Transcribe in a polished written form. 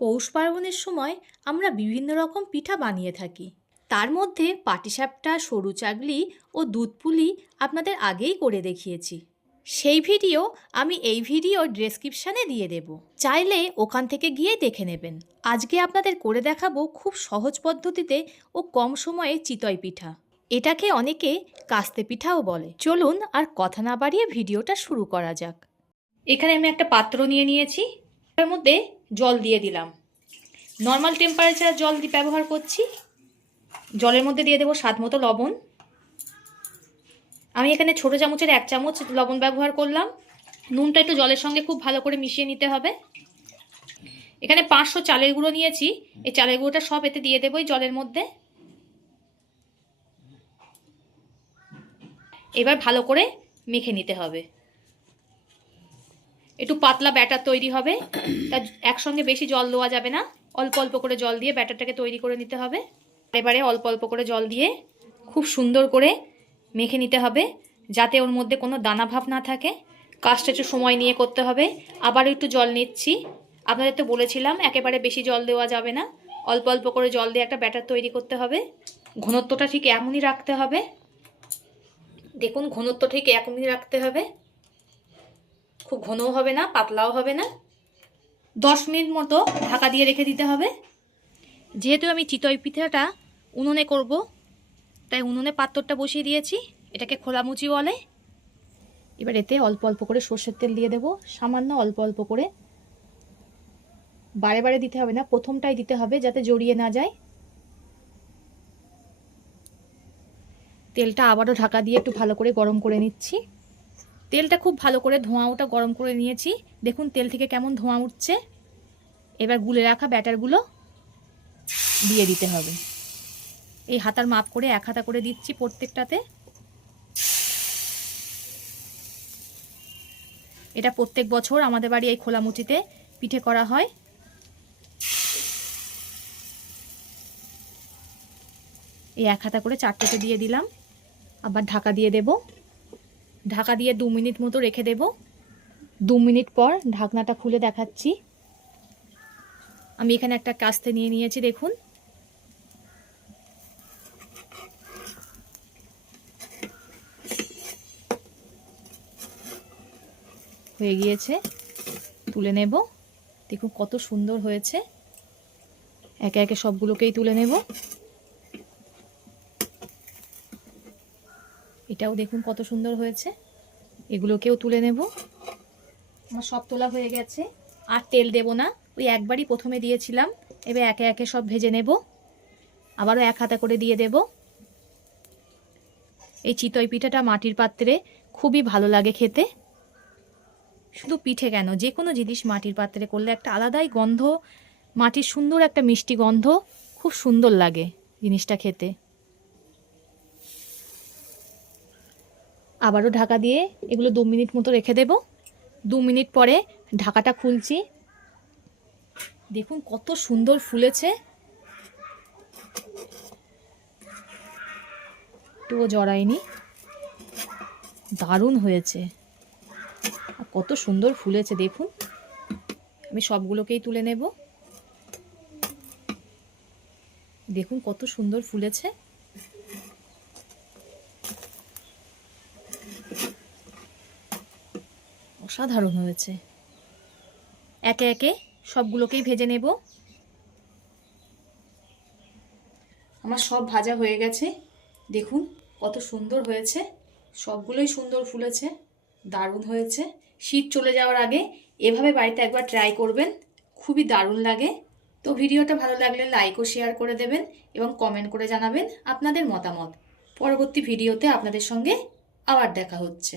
পৌষ পার্বণের সময় আমরা বিভিন্ন রকম পিঠা বানিয়ে থাকি। তার মধ্যে পাটিসাপটা, সরু চাগলি ও দুধ পুলি আপনাদের আগেই করে দেখিয়েছি। সেই ভিডিও আমি এই ভিডিওর ডেসক্রিপশানে দিয়ে দেব, চাইলে ওখান থেকে গিয়ে দেখে নেবেন। আজকে আপনাদের করে দেখাবো খুব সহজ পদ্ধতিতে ও কম সময়ে চিতই পিঠা। এটাকে অনেকে কাস্তে পিঠাও বলে। চলুন আর কথা না বাড়িয়ে ভিডিওটা শুরু করা যাক। এখানে আমি একটা পাত্র নিয়ে নিয়েছি, তার মধ্যে জল দিয়ে দিলাম। নর্মাল টেম্পারেচার জল ব্যবহার করছি। জলের মধ্যে দিয়ে দেবো স্বাদ মতো লবণ। আমি এখানে ছোটো চামচের 1 চামচ লবণ ব্যবহার করলাম। নুনটা একটু জলের সঙ্গে খুব ভালো করে মিশিয়ে নিতে হবে। এখানে 500 চালের গুঁড়ো নিয়েছি, এই চালের গুঁড়োটা সব এতে দিয়ে দেবো এই জলের মধ্যে। এবার ভালো করে মেখে নিতে হবে। একটু পাতলা ব্যাটার তৈরি হবে, তার একসঙ্গে বেশি জল দেওয়া যাবে না, অল্প অল্প করে জল দিয়ে ব্যাটারটাকে তৈরি করে নিতে হবে। এবারে অল্প অল্প করে জল দিয়ে খুব সুন্দর করে মেখে নিতে হবে, যাতে ওর মধ্যে কোনো দানা ভাব না থাকে। কাজটা একটু সময় নিয়ে করতে হবে। আবারও একটু জল নিচ্ছি। আপনাদের তো বলেছিলাম একেবারে বেশি জল দেওয়া যাবে না, অল্প অল্প করে জল দিয়ে একটা ব্যাটার তৈরি করতে হবে। ঘনত্বটা ঠিক এমনই রাখতে হবে। দেখুন, ঘনত্ব ঠিক এমনই রাখতে হবে, খুব ঘনও হবে না, পাতলাও হবে না। 10 মিনিট মতো ঢাকা দিয়ে রেখে দিতে হবে। যেহেতু আমি চিতই পিঠাটা উনুনে করব, তাই উনুনে পাত্রটা বসিয়ে দিয়েছি। এটাকে খোলামুচি বলে। এবার এতে অল্প অল্প করে সর্ষের তেল দিয়ে দেবো, সামান্য অল্প অল্প করে। বারে বারে দিতে হবে না, প্রথমটাই দিতে হবে যাতে জড়িয়ে না যায়। তেলটা আবারও ঢাকা দিয়ে একটু ভালো করে গরম করে নিচ্ছি। তেলটা খুব ভালো করে ধোঁয়াটা গরম করে নিয়েছি। দেখুন তেল থেকে কেমন ধোঁয়া উঠছে। এবার গুলে রাখা ব্যাটারগুলো দিয়ে দিতে হবে। এই হাতার মাপ করে 1 হাতা করে দিচ্ছি প্রত্যেকটাতে। এটা প্রত্যেক বছর আমাদের বাড়ি এই খোলামুচিতে পিঠে করা হয়। এই 1 হাতা করে 4টেতে দিয়ে দিলাম। আবার ঢাকা দিয়ে দেব। ঢাকা দিয়ে 2 মিনিট মতো রেখে দেব। 2 মিনিট পর ঢাকনাটা খুলে দেখাচ্ছি। আমি এখানে একটা কাস্তে নিয়ে নিয়েছি, দেখুন। হয়ে গিয়েছে, তুলে নেব। দেখুন কত সুন্দর হয়েছে। একে একে সবগুলোকেই তুলে নেব। এটাও দেখুন কত সুন্দর হয়েছে, এগুলোকেও তুলে নেব। আমার সব তোলা হয়ে গেছে, আর তেল দেব না, ওই একবারই প্রথমে দিয়েছিলাম। এবার একে একে সব ভেজে নেব। আবারও 1 হাতা করে দিয়ে দেব। এই চিতই পিঠাটা মাটির পাত্রে খুবই ভালো লাগে খেতে। শুধু পিঠে কেন, যে কোনো জিনিস মাটির পাত্রে করলে একটা আলাদাই গন্ধ, মাটির সুন্দর একটা মিষ্টি গন্ধ, খুব সুন্দর লাগে জিনিসটা খেতে। আবারও ঢাকা দিয়ে এগুলো 2 মিনিট মতো রেখে দেব। 2 মিনিট পরে ঢাকাটা খুলছি। দেখুন কত সুন্দর ফুলেছে, একটুও জড়ায়নি, দারুণ হয়েছে। কত সুন্দর ফুলেছে দেখুন। আমি সবগুলোকেই তুলে নেব। দেখুন কত সুন্দর ফুলেছে। অসাধারণ হয়েছে। একে একে সবগুলোকেই ভেজে নেব। আমার সব ভাজা হয়ে গেছে। দেখুন কত সুন্দর হয়েছে, সবগুলোই সুন্দর ফুলেছে, দারুণ হয়েছে। শীত চলে যাওয়ার আগে এভাবে বাড়িতে একবার ট্রাই করবেন, খুবই দারুণ লাগে। তো ভিডিওটা ভালো লাগলে লাইক ও শেয়ার করে দেবেন এবং কমেন্ট করে জানাবেন আপনাদের মতামত। পরবর্তী ভিডিওতে আপনাদের সঙ্গে আবার দেখা হচ্ছে।